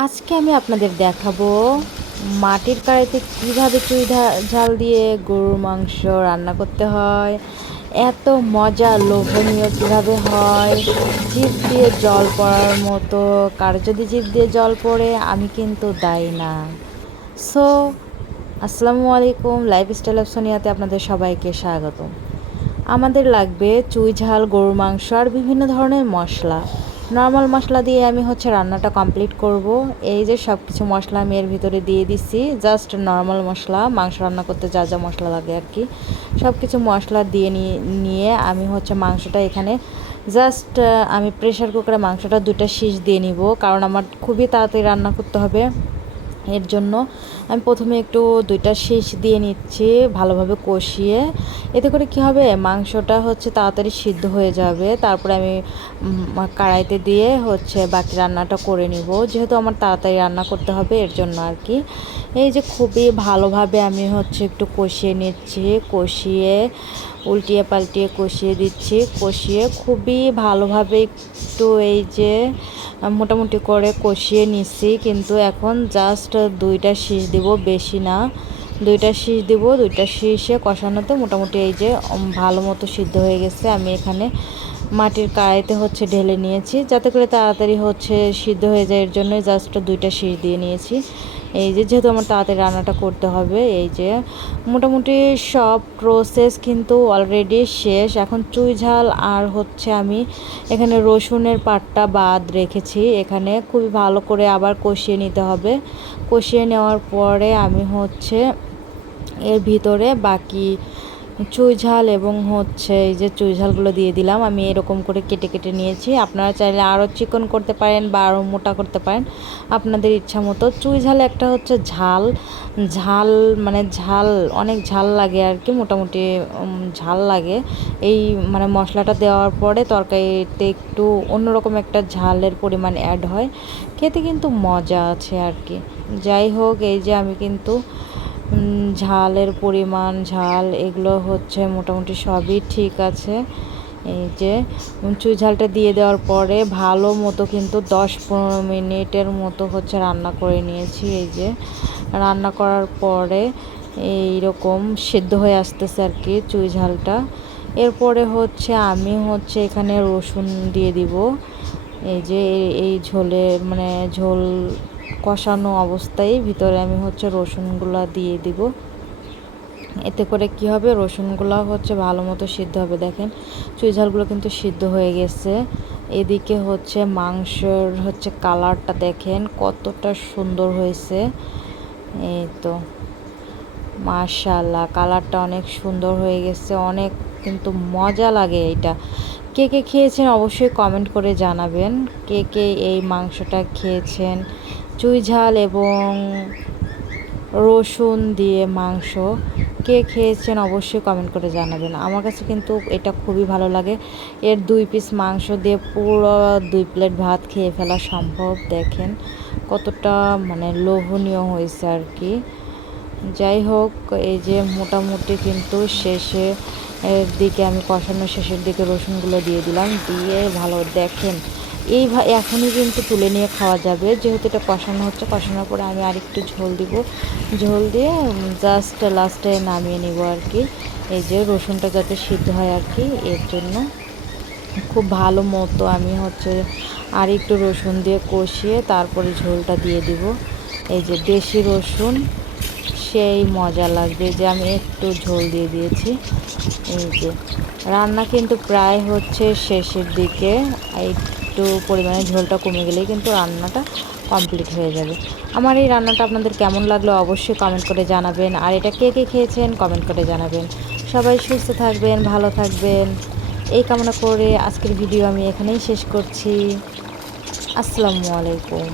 আজকে আমি আপনাদের দেখাবো মাটির কড়াইতে কীভাবে চুই ঝাল দিয়ে গরুর মাংস রান্না করতে হয়। এত মজা লোভনীয় কিভাবে হয়, জিভ দিয়ে জল পড়ার মতো। কার যদি জিভ দিয়ে জল পড়ে আমি কিন্তু দায়ী না। সো আসসালামু আলাইকুম, লাইফস্টাইল অফ সোনিয়াতে আপনাদের সবাইকে স্বাগত। আমাদের লাগবে চুই ঝাল, গরুর মাংস আর বিভিন্ন ধরনের মশলা। নর্মাল মশলা দিয়ে আমি রান্নাটা কমপ্লিট করব। এই যে সব কিছু মশলা আমি এর ভিতরে দিয়ে দিচ্ছি, জাস্ট নর্মাল মশলা, মাংস রান্না করতে যা যা মশলা লাগে আর কি, সব কিছু মশলা দিয়ে নিয়ে আমি মাংসটা এখানে জাস্ট আমি প্রেশার কুকারে মাংসটা 2টা সিজ দিয়ে নিব, কারণ আমার খুবই তাড়াতাড়ি রান্না করতে হবে। এর জন্য আমি প্রথমে একটু 2টা শীষ দিয়ে নিচ্ছি ভালোভাবে কষিয়ে। এতে করে কি হবে, মাংসটা তাড়াতাড়ি সিদ্ধ হয়ে যাবে। তারপরে আমি কড়াইতে দিয়ে বাকি রান্নাটা করে নিব, যেহেতু আমার তাড়াতাড়ি রান্না করতে হবে এর জন্য আর কি। এই যে খুবই ভালোভাবে আমি একটু কষিয়ে নিচ্ছি, কষিয়ে উল্টিয়ে পাল্টিয়ে কষিয়ে দিচ্ছি, কষিয়ে খুবই ভালোভাবে একটু এই যে মোটামুটি করে কষিয়ে নিচ্ছি। কিন্তু এখন জাস্ট 2টা শীষ দিব, বেশি না, 2টা শীষ দিব। 2টা শীষে কষানোতে মোটামুটি এই যে ভালো মতো সিদ্ধ হয়ে গেছে। আমি এখানে মাটির কড়াইতে ঢেলে নিয়েছি, যাতে করে তাড়াতাড়ি সিদ্ধ হয়ে যায়, এর জন্য জাস্ট 2টা শীষ দিয়ে নিয়েছি। এই যে যেহেতু আমার তাড়াতাড়ি রান্নাটা করতে হবে, এই যে মোটামুটি সব প্রসেস কিন্তু অলরেডি শেষ। এখন চুই ঝাল আর আমি এখানে রসুনের পাটটা বাদ রেখেছি। এখানে খুবই ভালো করে আবার কষিয়ে নিতে হবে। কষিয়ে নেওয়ার পরে আমি এর ভিতরে বাকি চুই ঝাল এবং এই যে চুই ঝালগুলো দিয়ে দিলাম। আমি এরকম করে কেটে কেটে নিয়েছি। আপনারা চাইলে আরও চিকন করতে পারেন বা আরও মোটা করতে পারেন, আপনাদের ইচ্ছা মতো। চুই ঝাল একটা ঝাল ঝাল মানে ঝাল, অনেক ঝাল লাগে আর কি, মোটামুটি ঝাল লাগে। এই মশলাটা দেওয়ার পরে তরকারিতে একটু অন্যরকম একটা ঝালের পরিমাণ অ্যাড হয়, খেতে কিন্তু মজা আছে আর কি। যাই হোক, এই যে আমি কিন্তু ঝালের পরিমাণ, ঝাল এগুলো মোটামুটি সবই ঠিক আছে। এই যে চুই ঝালটা দিয়ে দেওয়ার পরে ভালো মতো কিন্তু 10-15 মিনিটের মতো রান্না করে নিয়েছি। এই যে রান্না করার পরে এইরকম সেদ্ধ হয়ে আসতেছে আর কি চুই ঝালটা। এরপরে আমি এখানে রসুন দিয়ে দিব। এই যে এই ঝোলের ঝোল কষানো অবস্থায় ভিতরে আমি রসুনগুলো দিয়ে দিব। এতে করে কি হবে, রসুনগুলো ভালো মতো সিদ্ধ হবে। দেখেন চুই ঝালগুলো কিন্তু সিদ্ধ হয়ে গেছে। এদিকে মাংসর কালারটা দেখেন কতটা সুন্দর হয়েছে। এই তো মাশাআল্লাহ, কালারটা অনেক সুন্দর হয়ে গেছে, অনেক কিন্তু মজা লাগে এটা। কে কে খেয়েছেন অবশ্যই কমেন্ট করে জানাবেন, কে কে এই মাংসটা খেয়েছেন। চুই ঝাল এবং রসুন দিয়ে মাংস কে খেয়েছেন অবশ্যই কমেন্ট করে জানাবেন। আমার কাছে কিন্তু এটা খুবই ভালো লাগে। এর 2 পিস মাংস দিয়ে পুরো 2 প্লেট ভাত খেয়ে ফেলা সম্ভব। দেখেন কতটা লোভনীয় হয়েছে আর কি। যাই হোক, এই যে মোটামুটি কিন্তু শেষের দিকে আমি কষানোর শেষের দিকে রসুনগুলো দিয়ে দিলাম, দিয়ে ভালো দেখেন এখনই কিন্তু তুলে নিয়ে খাওয়া যাবে, যেহেতু এটা কষানো কষানোর পরে আমি আরেকটু ঝোল দিব, ঝোল দিয়ে জাস্ট লাস্টে নামিয়ে নিব আর কি। এই যে রসুনটা যাতে সিদ্ধ হয় আর কি, এর জন্য খুব ভালো মতো আমি আর একটু রসুন দিয়ে কষিয়ে তারপরে ঝোলটা দিয়ে দিব। এই যে দেশি রসুন, সেই মজা লাগবে যে আমি একটু ঝোল দিয়ে দিয়েছি। এই যে রান্না কিন্তু প্রায় শেষের দিকে, একটু পরিমাণে ঝোলটা কমে গেলেই কিন্তু রান্নাটা কমপ্লিট হয়ে যাবে। আমার এই রান্নাটা আপনাদের কেমন লাগলো অবশ্যই কমেন্ট করে জানাবেন, আর এটা কে কে খেয়েছেন কমেন্ট করে জানাবেন। সবাই সুস্থ থাকবেন, ভালো থাকবেন, এই কামনা করে আজকের ভিডিও আমি এখানেই শেষ করছি। আসসালামু আলাইকুম।